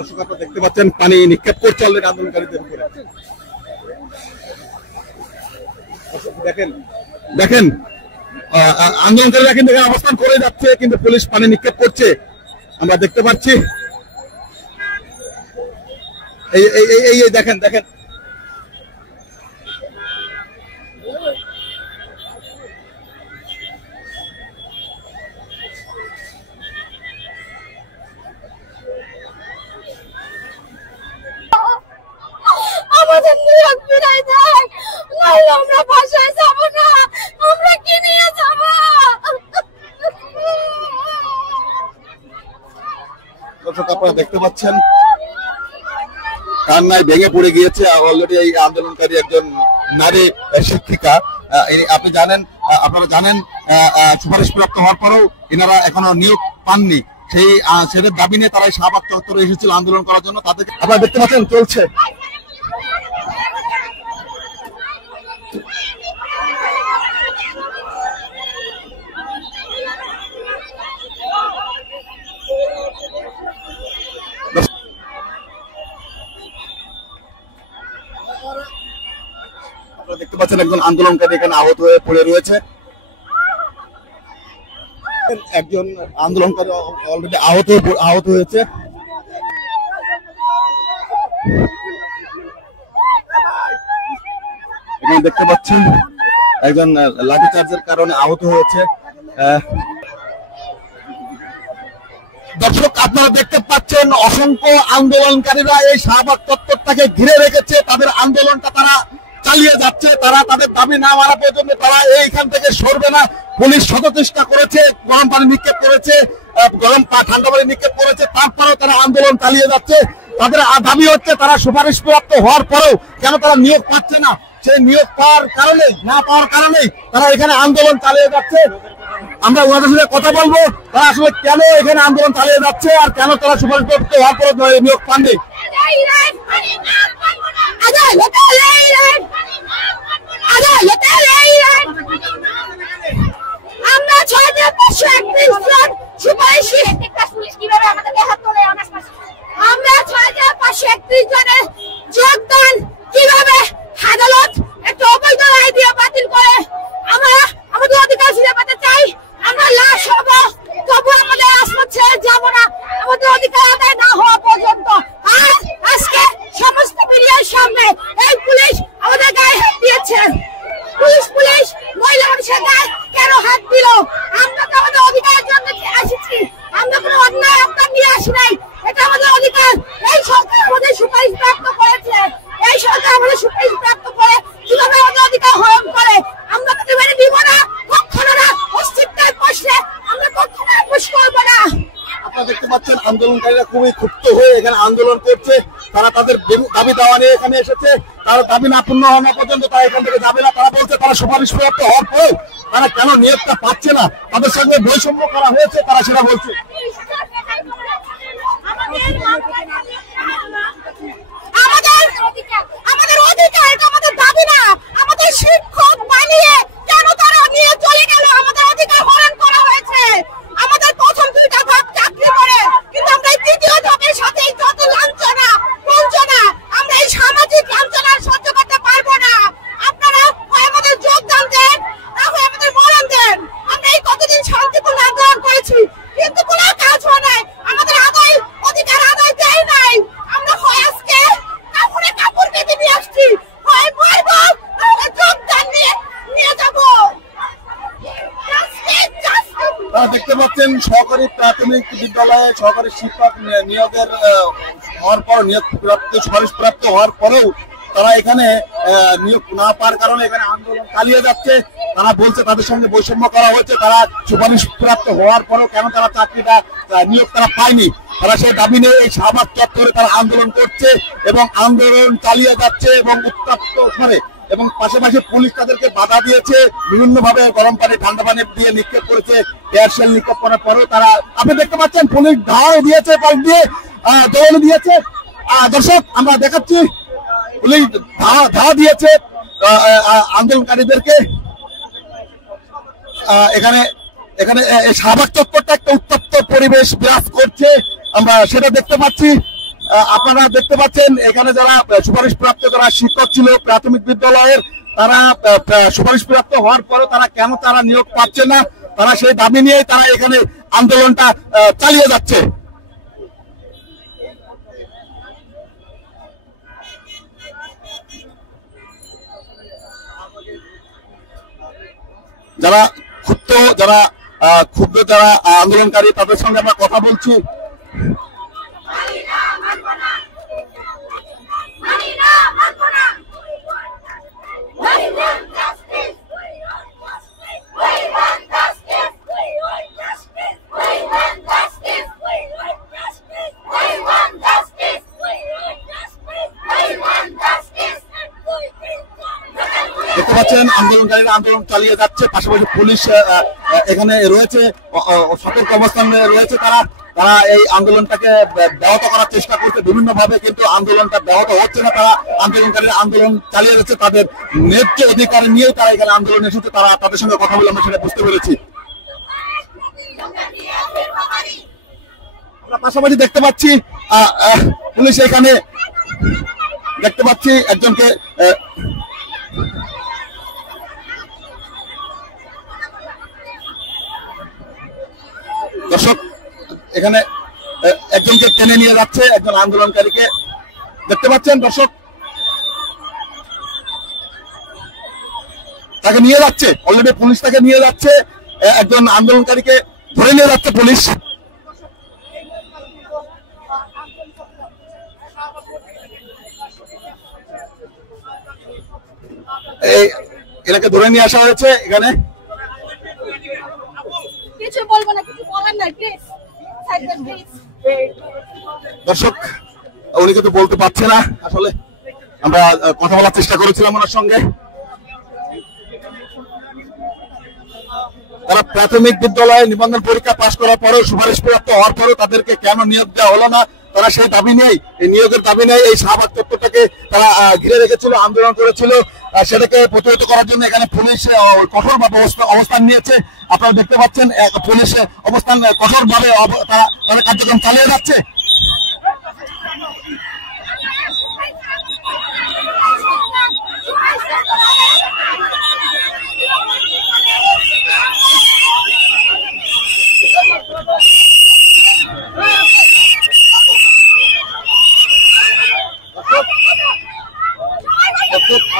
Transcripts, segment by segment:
দর্শক আপনারা দেখতে পাচ্ছেন পানি নিক্ষেপ করছে অলরেডি আন্দোলনকারীদের উপরে। দেখেন দেখেন আন্দোলনকারীরা কিন্তু অবস্থান করে যাচ্ছে, কিন্তু পুলিশ পানি নিক্ষেপ করছে আমরা দেখতে পাচ্ছি। এই দেখেন দেখেন আমাদের নিয়োগ ফিরাই দেয়, নাহলে আমরা বাসায় যাব না, আমরা কি নিয়ে যাব? দর্শক আপনারা দেখতে পাচ্ছেন কান্নায় ভেঙে পড়ে গিয়েছে অলরেডি এই আন্দোলনকারী একজন নারী শিক্ষিকা। আপনি জানেন, আপনারা জানেন সুপারিশপ্রাপ্ত হওয়ার পরেও এনারা এখনো নিয়োগ পাননি। সেটার দাবি নিয়ে তারা শাহবাগ চত্বরে এসেছিল আন্দোলন করার জন্য। তাদেরকে আপনারা দেখতে পাচ্ছেন চলছে। দেখতে পাচ্ছেন একজন আন্দোলনকারী এখানে আহত হয়ে পড়ে রয়েছে। একজন আন্দোলনকারী অলরেডি আহত হয়েছে। এখানে দেখতে পাচ্ছেন একজন লাঠিচার্জের কারণে আহত হয়েছে। দর্শক আপনারা দেখতে পাচ্ছেন অসংখ্য আন্দোলনকারীরা এই শাহবাগ চত্বরটাকে ঘিরে রেখেছে। তাদের আন্দোলনটা তারা চালিয়ে যাচ্ছে। তারা তাদের দাবি না মানা পর্যন্ত তারা এইখান থেকে সরবে না। পুলিশ শত চেষ্টা করেছে, গরম পানি নিক্ষেপ করেছে, ঠান্ডা পানি নিক্ষেপ করেছে, তারপরেও তারা আন্দোলন চালিয়ে যাচ্ছে। তাদের দাবি হচ্ছে তারা সুপারিশপ্রাপ্ত হওয়ার পরেও কেন তারা নিয়োগ পাচ্ছে না, সেই নিয়োগ পাওয়ার কারণে না পাওয়ার কারণেই তারা এখানে আন্দোলন চালিয়ে যাচ্ছে। আমরা ওনাদের সাথে কথা বলবো তারা আসলে কেন এখানে আন্দোলন চালিয়ে যাচ্ছে আর কেন তারা সুপারিশপ্রাপ্ত হওয়ার পরে নিয়োগ পাননি। আমরা 6,531 জন সুপারিশি কিভাবে আমাদেরকে হাত তোলে, আমরা 6,531 জনের যোগদান কিভাবে আদালত একটা অবৈধ রায় দিয়ে বাতিল করে আমরা আমাদের অধিকার ফিরে পেতে চাই। আমরা লাশ হব, তবু আমাদের রাজপথ ছেড়ে যাব না আমাদের অধিকার আদায় না হওয়া পর্যন্ত। আর আজকে সমস্ত মিডিয়ার সামনে এই পুলিশ আমাদের গায়ে হাত দিয়েছে। পুলিশ মহিলা মানুষের গায়ে কেন হাত দিল? আমরা তো আমাদের অধিকারের জন্য এসেছি, আমরা কোনো অন্যায় অত্যাচার নিয়ে আসি নাই, এটা আমাদের অধিকার। এই সরকার আমাদের সুপারিশ প্রাপ্ত করেছে, এই সরকার আমাদের সুপারিশ প্রাপ্ত করে কিভাবে আমাদের অধিকার হরণ করে আমরা তাদের মেনে নিব না, কখনো না। অস্তিত্বের প্রশ্নে আমরা কখনো আপোষ করব না। আপনারা দেখতে পাচ্ছেন আন্দোলনকারীরা খুবই ক্ষুব্ধ হয়ে এখানে আন্দোলন করছে। তারা তাদের দাবি দাওয়া নিয়ে এখানে এসেছে। তারা দাবি না পূর্ণ হওয়া পর্যন্ত তারা এখান থেকে যাবে না। তারা বলছে তারা সুপারিশপ্রাপ্ত হওয়ার পরেও তারা কেন নিয়োগটা পাচ্ছে না, তাদের সঙ্গে বৈষম্য করা হয়েছে, তারা সেটা বলছে। আমাদের অধিকার, আমাদের দাবি না। আমাদের শিক্ষক বানিয়ে কেন তারা নিয়ে চলে গেল? আমাদের অধিকার হরণ করা হয়েছে। আমাদের প্রথম 2টা ধাপ চাকরি করে, কিন্তু আমরা এই 3য় ধাপের সাথে যত লাঞ্ছনা বঞ্চনা, আমরা এই সামাজিক লাঞ্ছনা সহ্য করতে পারবো না। আপনারা হয় আমাদের যোগদান দেন, না হয় আমাদের মরণ দেন। আমরা এই কতদিন শান্তিপূর্ণ আন্দোলন করেছি, কিন্তু কোনো কাজ হয় নাই, আমাদের অধিকার আদায় দেয় নাই। আমরা হয় আজকে কাপড় বেঁধে নিয়ে আসছি, হয় মরবো, নাহলে যোগদান নিয়ে যাবো। দেখতে পাচ্ছেন সহকারী প্রাথমিক বিদ্যালয়ে সহকারী শিক্ষক নিয়োগের হওয়ার পর সুপারিশ প্রাপ্ত হওয়ার পরেও তারা এখানে নিয়োগ না পাওয়ার কারণে এখানে আন্দোলন চালিয়ে যাচ্ছে। তারা বলছে তাদের সঙ্গে বৈষম্য করা হয়েছে। তারা সুপারিশ প্রাপ্ত হওয়ার পরেও কেন তারা চাকরিটা নিয়োগ তারা পায়নি, তারা সেই দাবি নিয়ে এই শাহবাগ চত্বরে তারা আন্দোলন করছে এবং আন্দোলন চালিয়ে যাচ্ছে এবং উত্তপ্ত করে। এবং পাশাপাশি পুলিশ তাদেরকে বাধা দিয়েছে, বিভিন্ন ভাবে গরম পানি ঠান্ডা পানি দিয়ে নিক্ষেপ করেছে, এয়ার শেল নিক্ষেপ করার পরেও তারা, আপনি দেখতে পাচ্ছেন পুলিশ ধাওয়া দিয়েছে, পাশ দিয়ে দৌড় দিয়েছে। দর্শক আমরা দেখাচ্ছি পুলিশ ধাওয়া দিয়েছে আন্দোলনকারীদেরকে। এখানে এখানে শাহবাগ চত্বরটা একটা উত্তপ্ত পরিবেশ বিরাজ করছে, আমরা সেটা দেখতে পাচ্ছি। আপনারা দেখতে পাচ্ছেন এখানে যারা সুপারিশপ্রাপ্ত যারা শিক্ষক ছিল প্রাথমিক বিদ্যালয়ের, তারা সুপারিশপ্রাপ্ত হওয়ার পরে তারা কেন তারা নিয়োগ পাচ্ছে না, তারা সেই দাবি নিয়ে তারা এখানে আন্দোলনটা চালিয়ে যাচ্ছে। যারা ক্ষুব্ধ যারা আন্দোলনকারী তাদের সঙ্গে আমরা কথা বলছি। দেখতে পাচ্ছেন আন্দোলনকারীরা আন্দোলন চালিয়ে যাচ্ছে, পাশাপাশি পুলিশ এখানে রয়েছে, সতর্ক অবস্থানে রয়েছে। তারা এই আন্দোলনটাকে ব্যাহত করার চেষ্টা করছে বিভিন্ন ভাবে, কিন্তু আন্দোলনটা ব্যাহত হচ্ছে না। তারা আন্দোলনকারীরা আন্দোলন চালিয়ে যাচ্ছে, তাদের ন্যায্য অধিকার নিয়েই তারা এখানে আন্দোলন এসেছে। তারা তাদের সঙ্গে কথা বলে আমরা সেটা বুঝতে পেরেছি। পাশাপাশি দেখতে পাচ্ছি পুলিশ এখানে দেখতে পাচ্ছি একজনকে দর্শক এখানে একজনকে টেনে নিয়ে যাচ্ছে, একজন আন্দোলনকারীকে দেখতে পাচ্ছেন দর্শক, তাকে নিয়ে যাচ্ছে, অলরেডি পুলিশ তাকে নিয়ে যাচ্ছে, একজন আন্দোলনকারীকে ধরে নিয়ে যাচ্ছে পুলিশ। এটাকে ধরে নিয়ে আসা হয়েছে এখানে। কিছু বলবো না, কিছু বলার নাই, প্লিজ দর্শক উনি কিন্তু বলতে পারছে না, আসলে আমরা কথা বলার চেষ্টা করেছিলাম ওনার সঙ্গে। তারা প্রাথমিক বিদ্যালয়ে নিবন্ধন পরীক্ষা পাশ করার পরেও সুপারিশপ্রাপ্ত হওয়ার পরেও তাদেরকে কেন নিয়োগ দেওয়া হলো না, তারা সেই দাবি নেই, এই নিয়োগের দাবি নেই, এই শাহবাগ চত্বরটাকে তারা ঘিরে রেখেছিল, আন্দোলন করেছিল। সেটাকে প্রতিহত করার জন্য এখানে পুলিশ কঠোরভাবে অবস্থান নিয়েছে। আপনারা দেখতে পাচ্ছেন পুলিশ অবস্থান কঠোরভাবে তারা কার্যক্রম চালিয়ে যাচ্ছে।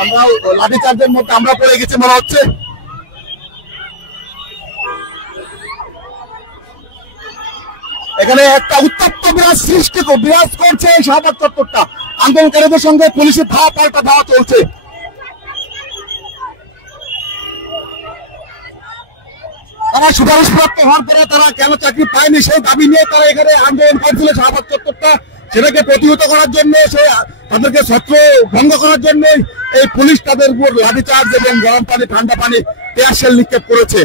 আমরা লাঠিচার্জের মধ্যে আমরা পড়ে গেছি মনে হচ্ছে। এখানে একটা উত্তপ্ত বিরাজ করছে এই শাহবাগ চত্বরটা। আন্দোলনকারীদের সঙ্গে পুলিশের ধাওয়া পাল্টা ধাওয়া চলছে। তারা সুপারিশপ্রাপ্ত হওয়ার পরে তারা কেন চাকরি পায়নি সেই দাবি নিয়ে তারা এখানে আন্দোলন করছিল শাহবাগ চত্বরটা। সেটাকে প্রতিহত করার জন্য তাদেরকে ছত্র ভঙ্গ করার জন্য এই পুলিশ তাদের উপর লাঠিচার্জ এবং গরম পানি ঠান্ডা পানি টিয়ার শেল নিক্ষেপ করেছে।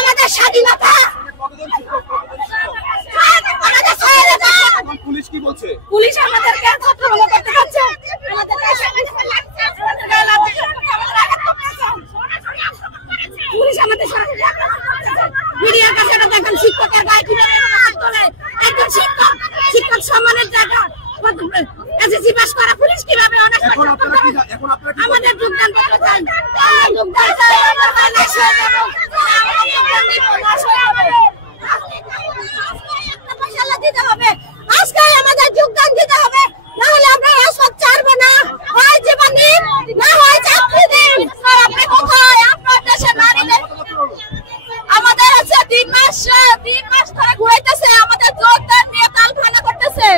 আমাদের স্বাধীনতা পুলিশ কি বলছে? পুলিশ আমাদেরকে ছত্রভঙ্গ করতে পারছে, পুলিশ আমাদের মিডিয়ার কাছে দেখেন শিক্ষকের গায়ে কিভাবে একজন শিক্ষক সম্মানের জায়গা এসএসসি পাস করা পুলিশ কিভাবে আমাদের যোগদান করতে চাই, যোগদান দিতে হবে, আজকে আমাদের যোগদান দিতে হবে, না হলে আমরা রাজপথ ছাড়বো না, হয় জীবন দিন না হয় চাকরি দিন। আপনি কোথায়? আপনার দেশের নারীদের আমাদের আছে 3 মাস ধরে ঘুরাইতেছে, আমাদের যোগদান নিয়ে তাল ভাঙা করতেছে।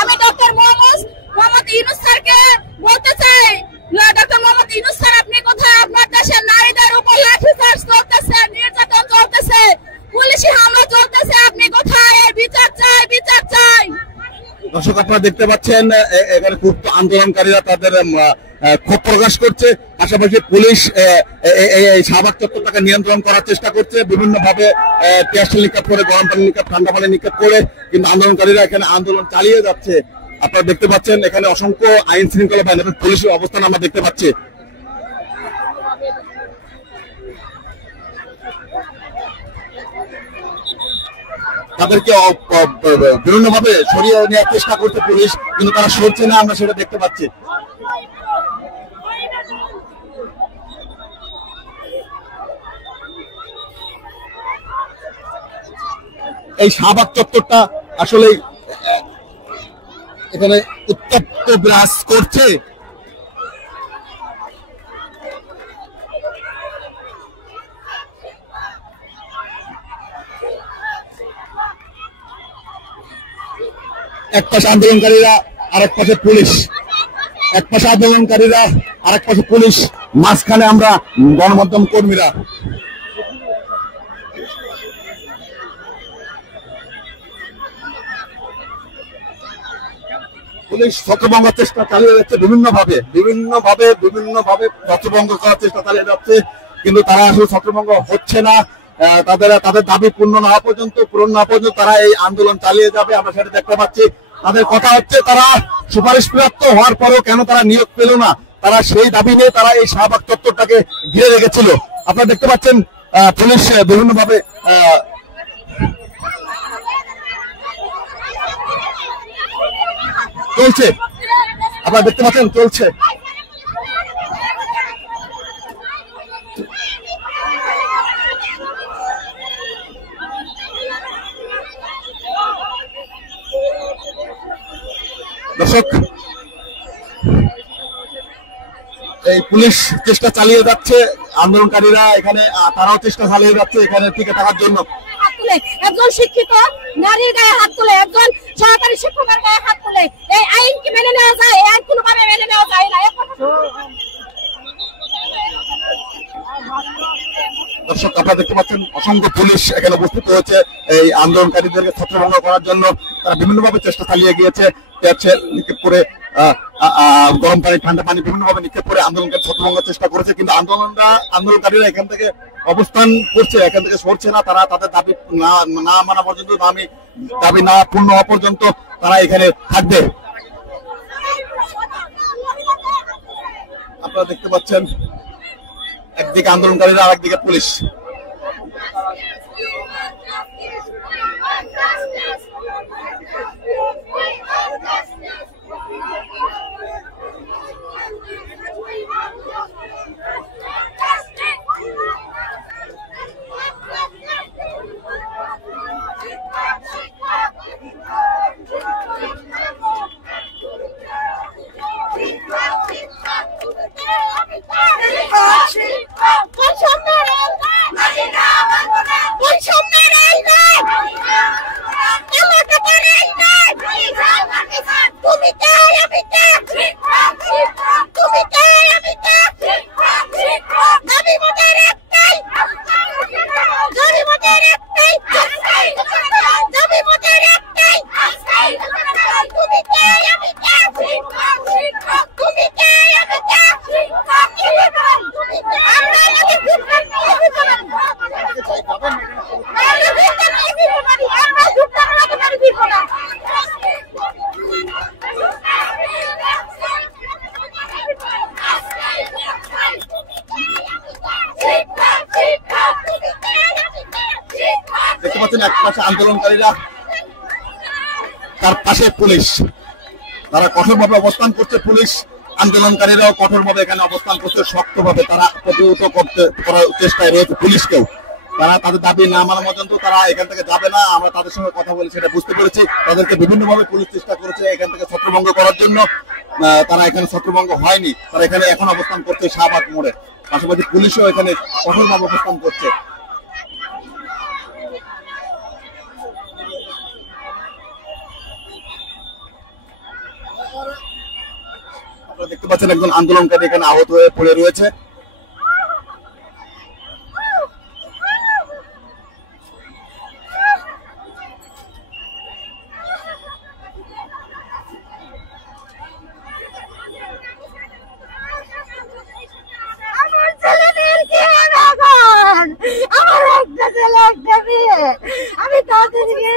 আমি ডক্টর মোহাম্মদ ইউনূস স্যারকে বলতে চাই, ডক্টর মোহাম্মদ ইউনূস স্যার আপনি কোথায়? আপনার দেশের নারীদের উপর লাঠিচার্জ চলতেছে, নির্যাতন চলতেছে, পুলিশি হামলা চলতেছে, আপনি কোথায়? এর বিচার চাই, বিচার চাই। দর্শক আপনারা দেখতে পাচ্ছেন এখানে খুব আন্দোলনকারীরা তাদের ক্ষোভ প্রকাশ করছে, পাশাপাশি পুলিশ এই শাহবাগ চত্বরটাকে নিয়ন্ত্রণ করার চেষ্টা করছে বিভিন্ন ভাবে, টিয়ার শেল নিক্ষেপ করে, গরম পানি নিক্ষেপ, ঠান্ডা পানি নিক্ষেপ করে, কিন্তু আন্দোলনকারীরা এখানে আন্দোলন চালিয়ে যাচ্ছে। আপনারা দেখতে পাচ্ছেন এখানে অসংখ্য আইন শৃঙ্খলা বাহিনী এবং পুলিশের অবস্থান আমরা দেখতে পাচ্ছি। তাদেরকে বিভিন্নভাবে সরিয়ে নেওয়ার চেষ্টা করছে পুলিশ, কিন্তু তারা সরছে না, আমরা সেটা দেখতে পাচ্ছি। এই শাহবাগ চত্বরটা আসলে এখানে উত্তপ্ত বিরাজ করছে। এক পাশে আন্দোলনকারীরা, আরেক পাশে পুলিশ, এক পাশে আন্দোলনকারীরা, আরেক পাশে পুলিশ, মাঝখানে আমরা গণমাধ্যম কর্মীরা। পুলিশ ছত্রভঙ্গের চেষ্টা চালিয়ে যাচ্ছে বিভিন্নভাবে ছত্রভঙ্গ করার চেষ্টা চালিয়ে যাচ্ছে, কিন্তু তারা আসলে ছত্রভঙ্গ হচ্ছে না। তাদের দাবি পূরণ না হওয়া পর্যন্ত তারা এই আন্দোলন চালিয়ে যাবে, আমরা সেটা দেখতে পাচ্ছি। তাদের কথা হচ্ছে তারা সুপারিশপ্রাপ্ত হওয়ার পরেও কেন তারা নিয়োগ পেল না, তারা সেই দাবি নিয়ে তারা এই শাহবাগ চত্বরটাকে ঘিরে রেখেছিল। আপনারা দেখতে পাচ্ছেন পুলিশ বিভিন্নভাবে চলছে, আপনারা দেখতে পাচ্ছেন চলছে। দর্শক, এই পুলিশ চেষ্টা চালিয়ে যাচ্ছে, আন্দোলনকারীরা এখানে তারাও চেষ্টা চালিয়ে যাচ্ছে এখানে টিকে থাকার জন্য। একজন শিক্ষিত নারীর গায়ে হাত তুলে, একজন সরকারি শিক্ষকের গায়ে হাত তুলে, এই আইন কি মেনে নেওয়া যায়? এই আইন কোনোভাবে মেনে নেওয়া যায় না। দর্শক, আপনারা দেখতে পাচ্ছেন অসংখ্য পুলিশ এখানে উপস্থিত হয়েছে এই আন্দোলনকারীদেরকে ছত্রভঙ্গ করার জন্য। তারা বিভিন্নভাবে চেষ্টা চালিয়ে গিয়েছে, নিক্ষেপ করে গরম পানি, ঠান্ডা পানি বিভিন্নভাবে নিক্ষেপ করে আন্দোলনকে ছত্রভঙ্গের চেষ্টা করেছে, কিন্তু আন্দোলনকারীরা এখান থেকে অবস্থান করছে, এখান থেকে সরছে না। তারা তাদের দাবি না মানা পর্যন্ত, দাবি না পূর্ণ হওয়া পর্যন্ত তারা এখানে থাকবে। আপনারা দেখতে পাচ্ছেন একদিকে আন্দোলনকারীরা, আরেকদিকে পুলিশ। দেখতে পাচ্ছেন এক পাশে আন্দোলনকারীরা, তার পাশে পুলিশ, তারা কঠোরভাবে অবস্থান করছে। পুলিশ আন্দোলনকারীরাও কঠোরভাবে এখানে অবস্থান করছে, শক্তভাবে তারা প্রতিহত করার চেষ্টায় রয়েছে পুলিশকেও। তারা তাদের দাবি না মানা পর্যন্ত তারা এখান থেকে যাবে না। আমরা তাদের সঙ্গে কথা বলে সেটা বুঝতে পেরেছি। তাদেরকে বিভিন্নভাবে পুলিশ চেষ্টা করেছে এখান থেকে ছত্রভঙ্গ করার জন্য, তারা এখানে ছত্রভঙ্গ হয়নি। তারা এখানে এখন অবস্থান করছে শাহবাগ মোড়ে, পাশাপাশি পুলিশও এখানে কঠোরভাবে অবস্থান করছে। আপনারা দেখতে পাচ্ছেন একজন আন্দোলনকারী এখানে আহত হয়ে পড়ে রয়েছে। আমি তাদেরকে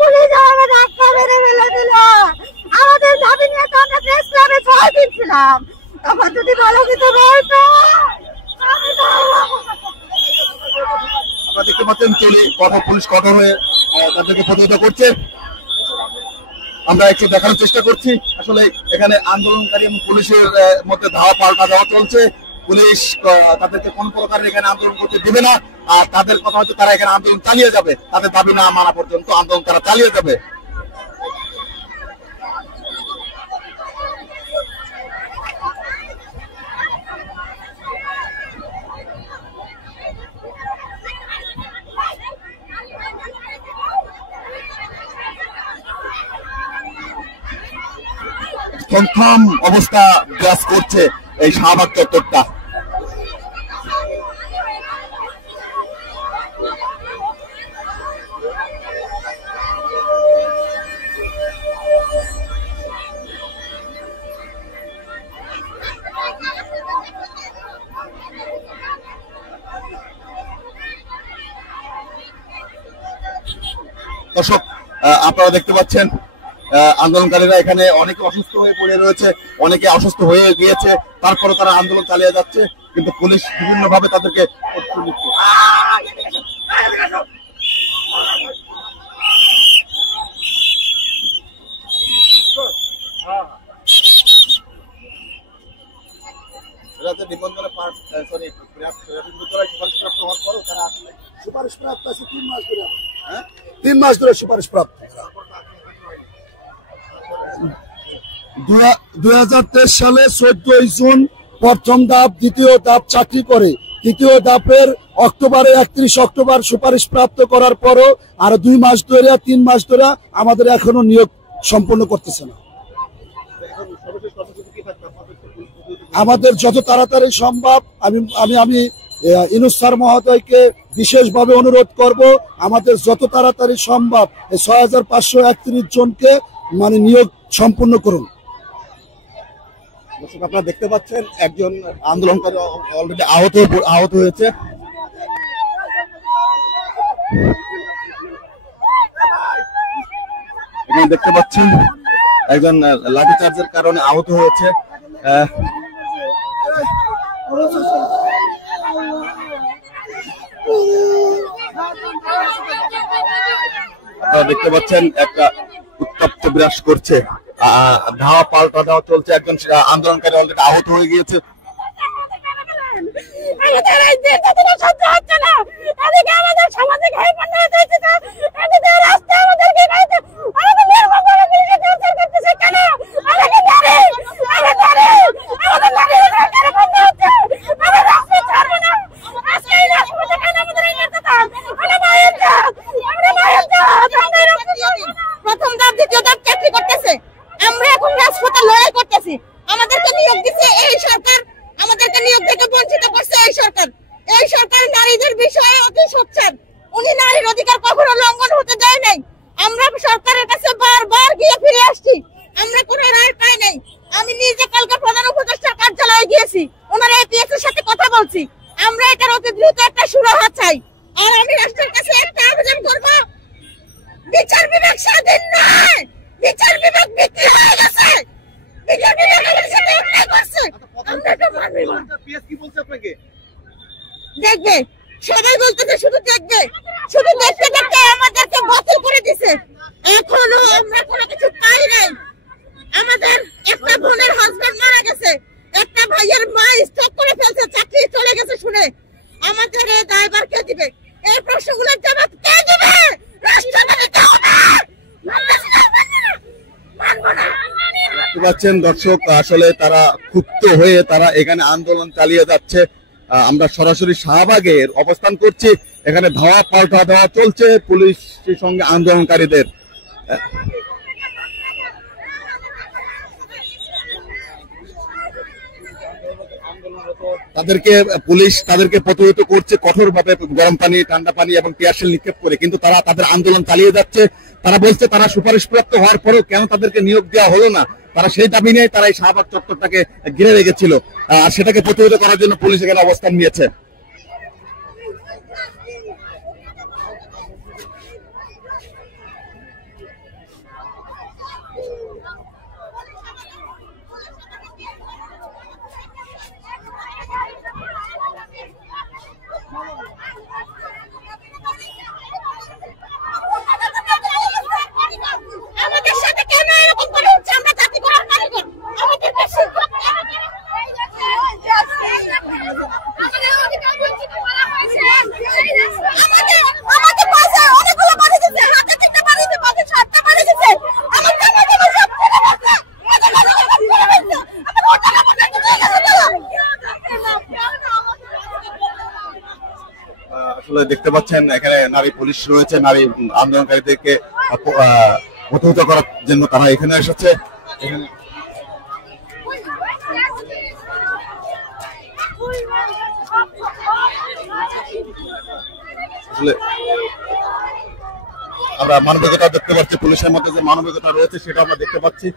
পুলিশ আমাকে ধাক্কা মেরে ফেলে দিল। আমাদের দাবি নিয়ে তো আমরা প্রেস ক্লাবে 6 দিন ছিলাম। তখন যদি ভালো কিছু বলতো পুলিশ কঠোর হয়ে তাদেরকে প্রতিহত করছে। আমরা একটু দেখানোর চেষ্টা করছি আসলে এখানে আন্দোলনকারী এবং পুলিশের মধ্যে ধাওয়া পাল্টা দেওয়া চলছে। পুলিশ তাদেরকে কোন প্রকারের এখানে আন্দোলন করতে দিবে না, আর তাদের কথা হচ্ছে তারা এখানে আন্দোলন চালিয়ে যাবে, তাদের দাবি না মানা পর্যন্ত আন্দোলন তারা চালিয়ে যাবে। থমথম অবস্থা বিরাজ করছে এই শাহবাগ চত্বরটা। দর্শক আপনারা দেখতে পাচ্ছেন আন্দোলনকারীরা এখানে অনেকে অসুস্থ হয়ে পড়ে রয়েছে, অনেকে অসুস্থ হয়ে গিয়েছে, তারপরে তারা আন্দোলন চালিয়ে যাচ্ছে, কিন্তু পুলিশ বিভিন্ন ভাবে তাদেরকে সুপারিশপ্রাপ্ত আছে 3 মাস ধরে, 3 মাস ধরে সুপারিশপ্রাপ্ত। 2023 সালে 14 জুন প্রথম ধাপ, দ্বিতীয় ধাপ চাকরি করে, তৃতীয় ধাপের অক্টোবরে 31 অক্টোবর সুপারিশ প্রাপ্ত করার পরও আর 2 মাস ধরে 3 মাস ধরে আমাদের এখনো নিয়োগ সম্পন্ন করতেছে না। আমাদের যত তাড়াতাড়ি সম্ভব আমি ইনুস স্যার মহোদয়কে বিশেষভাবে অনুরোধ করব, আমাদের যত তাড়াতাড়ি সম্ভব 6531 জনকে মানে নিয়োগ সম্পূর্ণ করুন। আপনারা দেখতে পাচ্ছেন একজন আন্দোলনকারী অলরেডি আহত হয়েছে। এখানে দেখতে পাচ্ছেন একজন লাঠিচার্জের কারণে আহত হয়েছে। আপনারা দেখতে পাচ্ছেন একটা উত্তপ্ত বিরাজ করছে, ধাওয়া পাল্টা দেওয়া চলছে। একজন আন্দোলনকারী অলরেডি আহত হয়ে গিয়েছে। প্রথম ধাপ, দ্বিতীয় ধাপ চাকরি করতেছে, আমরা এখন রাজপথে লড়াই করতেছি। আমাদেরকে নিয়োগ দিচ্ছে এই সরকার, আমাদেরকে নিয়োগ থেকে বঞ্চিত করছে এই সরকার। এই সরকার নারীদের বিষয়ে অতি সোচ্চার, উনি নারীর অধিকার কখনো লঙ্ঘন হতে দেয় নাই। আমরা সরকারের কাছে বারবার গিয়ে ফিরে আসছি, আমরা কোনো রায় পাই নাই। আমি নিজে কালকে প্রধান উপদেষ্টার কার্যালয়ে গিয়েছি, ওনার এপিএস এর সাথে কথা বলছি। আমরা এটার অতি দ্রুত একটা সুরাহা চাই। আর আমি রাষ্ট্রের কাছে একটা আবেদন করব, বিচার বিভাগ স্বাধীন নয়, বিচার বিভাগ বিক্রি হয়ে গেছে। বিচার বিভাগ আমাদের সাথে অন্যায় করছে, আমরা এটা মানব না। পিএস কি বলছে আপনাকে? দেখবে, সবাই বলতেছে শুধু দেখবে, শুধু দেখতে দেখতে আমাদেরকে বাতিল করে দিছে। এখনো আমরা কোনো কিছু পাই নাই। আমাদের একটা বোনের হাজবেন্ড মারা গেছে, একটা ভাইয়ের মা স্ট্রোক করে ফেলছে, চাকরি চলে গেছে শুনে। আমাদের এই দায়ভার কে দিবে? এই প্রশ্নগুলোর জবাব কে দিবে? রাষ্ট্রপতি কে হবে? দেখতে পাচ্ছেন দর্শক, আসলে তারা ক্ষুব্ধ হয়ে তারা এখানে আন্দোলন চালিয়ে যাচ্ছে। আমরা সরাসরি শাহবাগের অবস্থান করছি, এখানে ধাওয়া পাল্টা দেওয়া চলছে পুলিশের সঙ্গে আন্দোলনকারীদের। তাদেরকে প্রতিহত করছে কঠোরভাবে, গরম পানি, ঠান্ডা পানি এবং টিয়ারশেল নিক্ষেপ করে, কিন্তু তারা তাদের আন্দোলন চালিয়ে যাচ্ছে। তারা বলছে তারা সুপারিশপ্রাপ্ত হওয়ার পরেও কেন তাদেরকে নিয়োগ দেওয়া হলো না, তারা সেই দাবি নিয়ে তারা এই শাহবাগ চত্বরটাকে ঘিরে রেখেছিল, আর সেটাকে প্রতিহত করার জন্য পুলিশ এখানে অবস্থান নিয়েছে। আসলে দেখতে পাচ্ছেন এখানে নারী পুলিশ রয়েছে, নারী আন্দোলনকারীদেরকে প্রতিহত করার জন্য তারা এখানে এসেছে। এখানে আসলে আমরা মানবিকতা দেখতে পাচ্ছি, পুলিশের মধ্যে যে মানবিকতা রয়েছে সেটা আমরা দেখতে পাচ্ছি।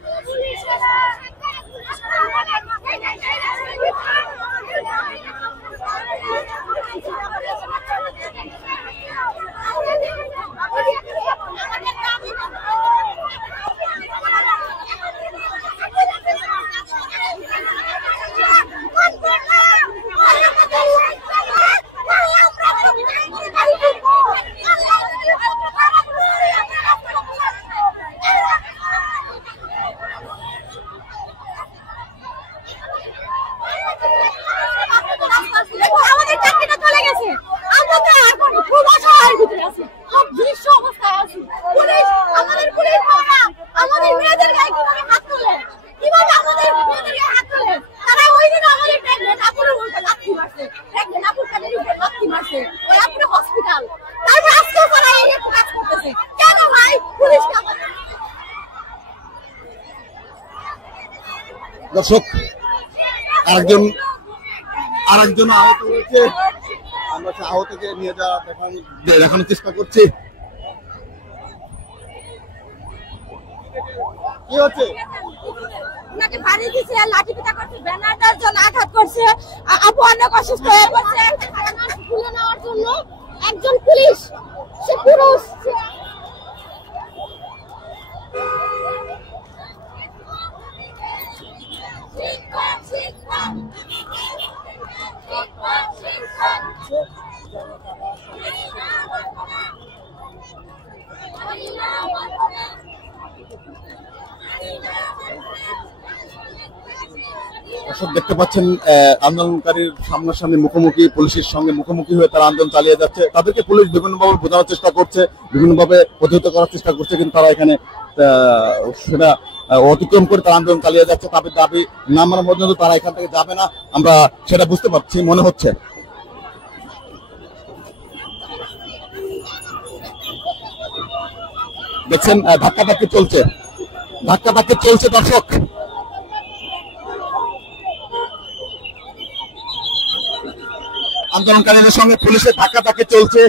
দর্শক, আরেকজন আহত হয়েছে, আমরা আহতকে নিয়ে যাওয়া দেখানোর চেষ্টা করছি। কি হচ্ছে? আপু অনেক অসুস্থ হয়ে পড়ছে তুলে নেওয়ার জন্য। একজন পুলিশ, সে পুরুষ, দেখতে পাচ্ছেন আন্দোলনকারীর সামনাসামনি মুখোমুখি, পুলিশের সঙ্গে মুখোমুখি হয়ে তারা আন্দোলন চালিয়ে যাচ্ছে। তাদেরকে পুলিশ বিভিন্নভাবে বোঝানোর চেষ্টা করছে, বিভিন্নভাবে প্রতিহত করার চেষ্টা করছে, কিন্তু তারা এখানে সেটা অতিক্রম করে তারা আন্দোলন চালিয়ে যাচ্ছে। তাদের দাবি না মানা পর্যন্ত তারা এখান থেকে যাবে না, আমরা সেটা বুঝতে পারছি, মনে হচ্ছে। দেখছেন ধাক্কাধাক্কি চলছে, দর্শক। আন্দোলনকারীদের সঙ্গে পুলিশের ধাক্কাধাক্কি চলছে।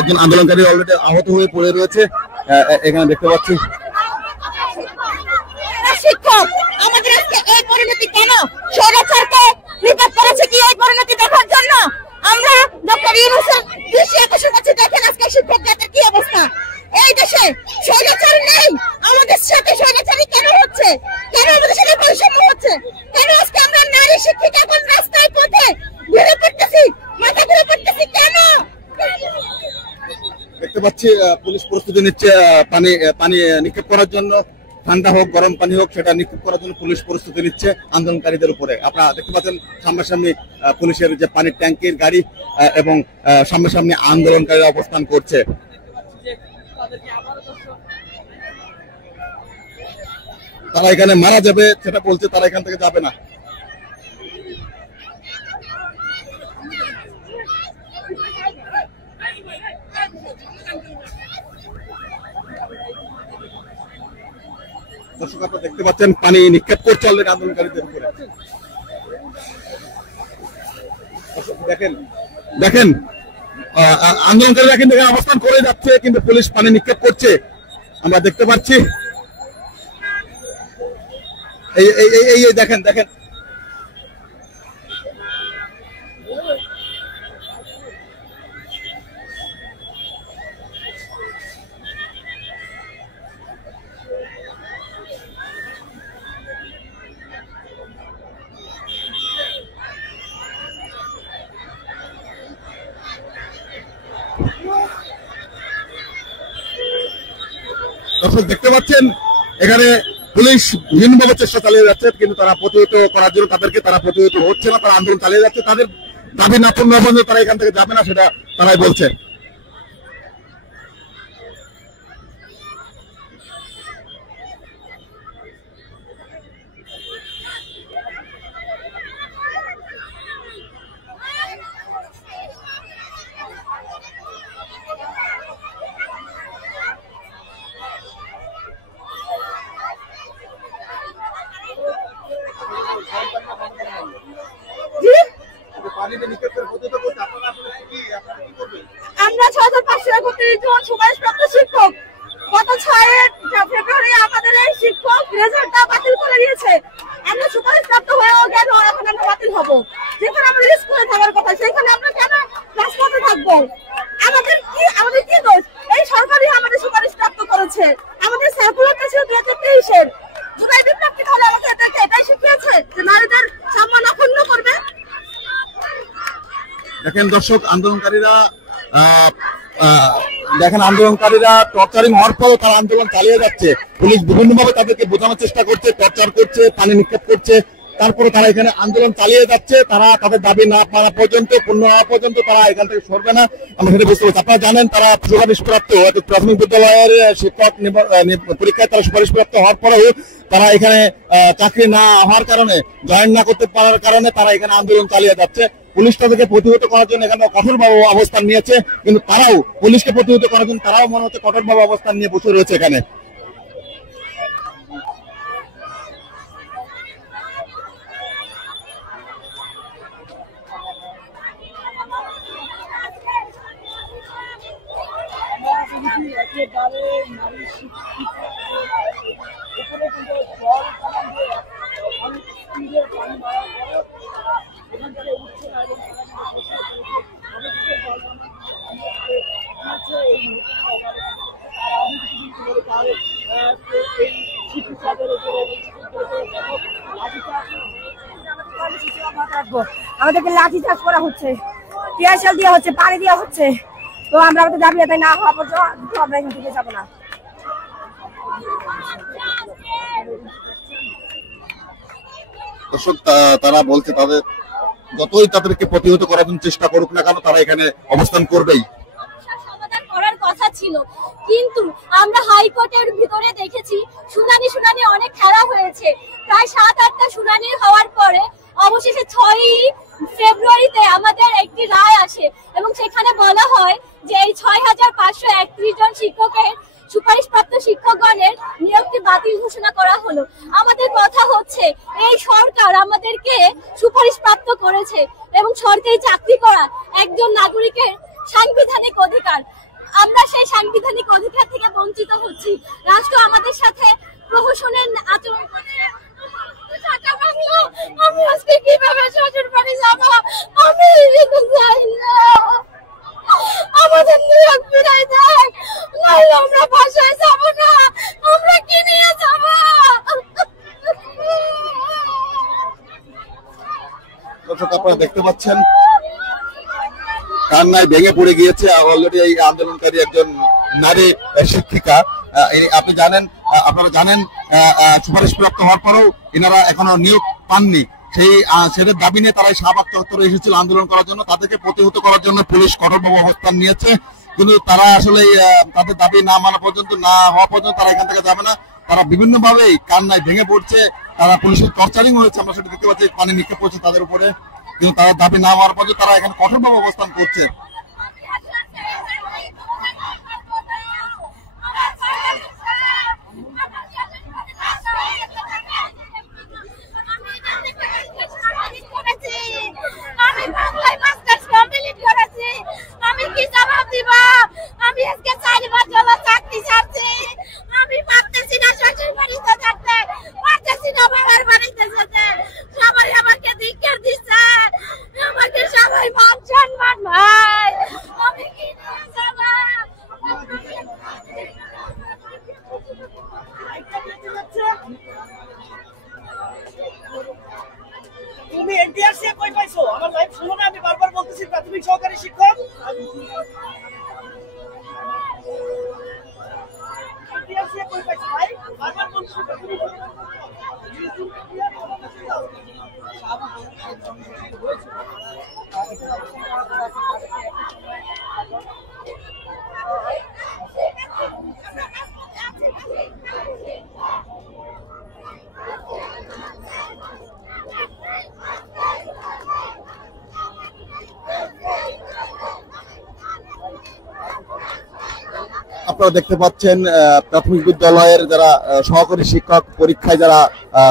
একজন আন্দোলনকারী অলরেডি আহত হয়ে পড়ে রয়েছে, এখানে দেখতে পাচ্ছি। শিক্ষক আমাদের আজকে এই পরিণতি কেন? স্বৈরাচারকে নিপাত করেছে কি এই পরিণতি দেখার জন্য? আমরা ডক্টর ইউনূসের দৃষ্টি আকর্ষণ করছি। দেখেন আজকে শিক্ষকদের কি অবস্থা। এই দেশে স্বৈরাচার নেই, আমাদের সাথে স্বৈরাচারী কেন হচ্ছে? কেন আমাদের সাথে বৈষম্য হচ্ছে? কেন আজকে আমরা নারী শিক্ষিত এখন রাস্তায় পথে ঘুরে পড়তেছি, মাথা ঘুরে পড়তেছি কেন? দেখতে পাচ্ছি পুলিশ প্রস্তুতি নিচ্ছে পানি নিক্ষেপ করার জন্য। ঠান্ডা হোক গরম পানি হোক, সেটা নিক্ষেপ করার জন্য পুলিশ প্রস্তুতি নিচ্ছে আন্দোলনকারীদের উপরে। আপনারা দেখতে পাচ্ছেন সামনাসামনি পুলিশের যে পানির ট্যাঙ্কির গাড়ি এবং সামনাসামনি আন্দোলনকারীরা অবস্থান করছে। তারা এখানে মারা যাবে সেটা বলছে, তারা এখান থেকে যাবে না। দর্শক, আপনারা দেখতে পাচ্ছেন পানি নিক্ষেপ করছে অলরেডি আন্দোলনকারীদের উপরে। দেখেন আন্দোলনকারীরা কিন্তু এখানে অবস্থান করে যাচ্ছে, কিন্তু পুলিশ পানি নিক্ষেপ করছে, আমরা দেখতে পাচ্ছি। এই দেখেন দর্শক দেখতে পাচ্ছেন এখানে পুলিশ বিভিন্নভাবে চেষ্টা চালিয়ে যাচ্ছে, কিন্তু তারা প্রতিহত করার জন্য তারা প্রতিহত হচ্ছে না, তারা আন্দোলন চালিয়ে যাচ্ছে। তাদের দাবি না পূর্ণ পর্যন্ত তারা এখান থেকে যাবে না, সেটা তারাই বলছে। আমরা 6531 জন সুপারিশপ্রাপ্ত শিক্ষক গত 6 ফেব্রুয়ারি আমাদের এই শিক্ষক রেজাল্টটা বাতিল করে দিয়েছে। আমরা সুপারিশপ্রাপ্ত হয়েও কেন এখন আমরা বাতিল হব? যেখানে আমাদের স্কুলে থাকার কথা সেখানে আমরা কেন রাজপথে থাকবো? আমাদের কি দোষ? এই সরকারই আমাদের সুপারিশপ্রাপ্ত করেছে। আমাদের সার্কুলারটা ছিল 2023-এর। জুলাই বিপ্লবকে তাহলে আমাদের এটাই শিখিয়েছে যে নারীদের সম্মান অক্ষুণ্ণ করবে। দেখেন দর্শক, আন্দোলনকারীরা টর্চারিং হওয়ার পরও তারা আন্দোলন চালিয়ে যাচ্ছে। পুলিশ বিভিন্নভাবে তাদেরকে বোঝানোর চেষ্টা করছে, টর্চার করছে, পানি নিক্ষেপ করছে, তারপরে তারা এখানে আন্দোলন চালিয়ে যাচ্ছে। তারা তাদের দাবি না পাওয়া পর্যন্ত, পূর্ণ হওয়া পর্যন্ত তারা এখান থেকে সরবে না। আমরা সেটা বুঝতে পারছি। আপনারা জানেন তারা সুপারিশপ্রাপ্ত প্রাথমিক বিদ্যালয়ের শিক্ষক পরীক্ষায় তারা সুপারিশপ্রাপ্ত হওয়ার পরেও তারা এখানে চাকরি না হওয়ার কারণে, জয়েন না করতে পারার কারণে তারা এখানে আন্দোলন চালিয়ে যাচ্ছে। পুলিশ তাদেরকে প্রতিহত করার জন্য এখানে কঠোরভাবে অবস্থান নিয়েছে, কিন্তু তারাও পুলিশকে প্রতিহত করার জন্য তারাও মনে হচ্ছে কঠোরভাবে অবস্থান নিয়ে বসে রয়েছে এখানে। আমাদেরকে লাঠি চাষ করা হচ্ছে, টিয়ারশেল দেওয়া হচ্ছে, পানি দেওয়া হচ্ছে। তো আমরা আমাদের দাবি আদায় না হওয়া পর্যন্ত আমরা এখান থেকে যাবো না। দর্শক, তারা বলছে তাদের যতই তাদেরকে প্রতিহত করার জন্য চেষ্টা করুক না কেন, তারা এখানে অবস্থান করবেই। সমাধান করার কথা ছিল, কিন্তু আমরা হাইকোর্টের ভিতরে দেখেছি শুনানি অনেক খেলা হয়েছে। প্রায় 7-8টা শুনানি হওয়ার পরে অবশেষে 6 ফেব্রুয়ারিতে আমাদের একটি রায় আসে এবং সেখানে বলা হয় যে এই 6531 জন শিক্ষকের সুপারিশপ্রাপ্ত শিক্ষকগণের নিয়োগটি বাতিল ঘোষণা করা হলো। আমাদের কথা হচ্ছে এই সরকার আমাদেরকে সুপারিশপ্রাপ্ত করেছে এবং সরকারি চাকরি করা একজন নাগরিকের সাংবিধানিক অধিকার। আমরা সেই সাংবিধানিক অধিকার থেকে বঞ্চিত হচ্ছি। রাষ্ট্র আমাদের সাথে প্রহসনের আচরণ করছে। আমি আজকে কিভাবে শ্বশুর বাড়ি যাবো? আমি চাই না, আমাদের নিয়োগ ফিরাই দেয়, নাহলে আমরা বাসায় যাবো না। আমরা কি নিয়ে যাবো? দর্শক, আপনারা দেখতে পাচ্ছেন কান্নায় ভেঙে পড়ে গিয়েছে অলরেডি এই আন্দোলনকারী একজন নারী শিক্ষিকা। আপনারা জানেন সুপারিশপ্রাপ্ত হওয়ার পরেও এনারা এখনো নিয়োগ পাননি। সেটার দাবি নিয়ে তারা শাহবাগ চত্বরে এসেছিল আন্দোলন করার জন্য। তাদেরকে প্রতিহত করার জন্য পুলিশ কঠোরভাবে অবস্থান নিয়েছে, কিন্তু তারা আসলে তাদের দাবি না মানা পর্যন্ত, না হওয়া পর্যন্ত তারা এখান থেকে যাবে না। তারা বিভিন্ন ভাবে কান্নায় ভেঙে পড়ছে। তারা পুলিশের টর্চারিং হয়েছে, আমরা সেটা দেখতে পাচ্ছি, পানি নিক্ষেপ করছে তাদের উপরে, কিন্তু তাদের দাবি না হওয়ার পর্যন্ত তারা এখানে কঠোরভাবে অবস্থান করছে। আমি বাংলায় মাস্টার্স কমপ্লিট করেছি, আমি কি জবাব দিব? আমি আজকে 4 বছর চাকরি ছাড়ছি। আমি পারতেছি না শ্বশুর বাড়িতে থাকতে, পারতেছি না বাবার বাড়িতে যেতে। সবাই আমাকে ধিক্কার দিচ্ছে, আমাকে সবাই মান সম্মান ভাই আপনারা দেখতে পাচ্ছেন প্রাথমিক বিদ্যালয়ের যারা সহকারী শিক্ষক পরীক্ষায় যারা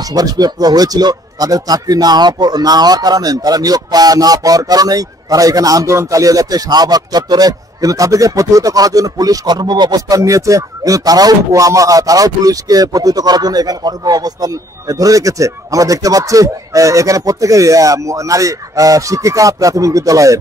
সুপারিশপ্রাপ্ত হয়েছিল তাদের চাকরি না হওয়ার কারণে, তারা নিয়োগ না পাওয়ার কারণেই তারা এখানে আন্দোলন চালিয়ে যাচ্ছে শাহবাগ চত্বরে। কিন্তু তাদেরকে প্রতিহত করার জন্য পুলিশ কঠোরভাবে অবস্থান নিয়েছে, কিন্তু তারাও পুলিশকে প্রতিহত করার জন্য এখানে কঠোরভাবে অবস্থান ধরে রেখেছে। আমরা দেখতে পাচ্ছি এখানে প্রত্যেকেই নারী শিক্ষিকা প্রাথমিক বিদ্যালয়ের।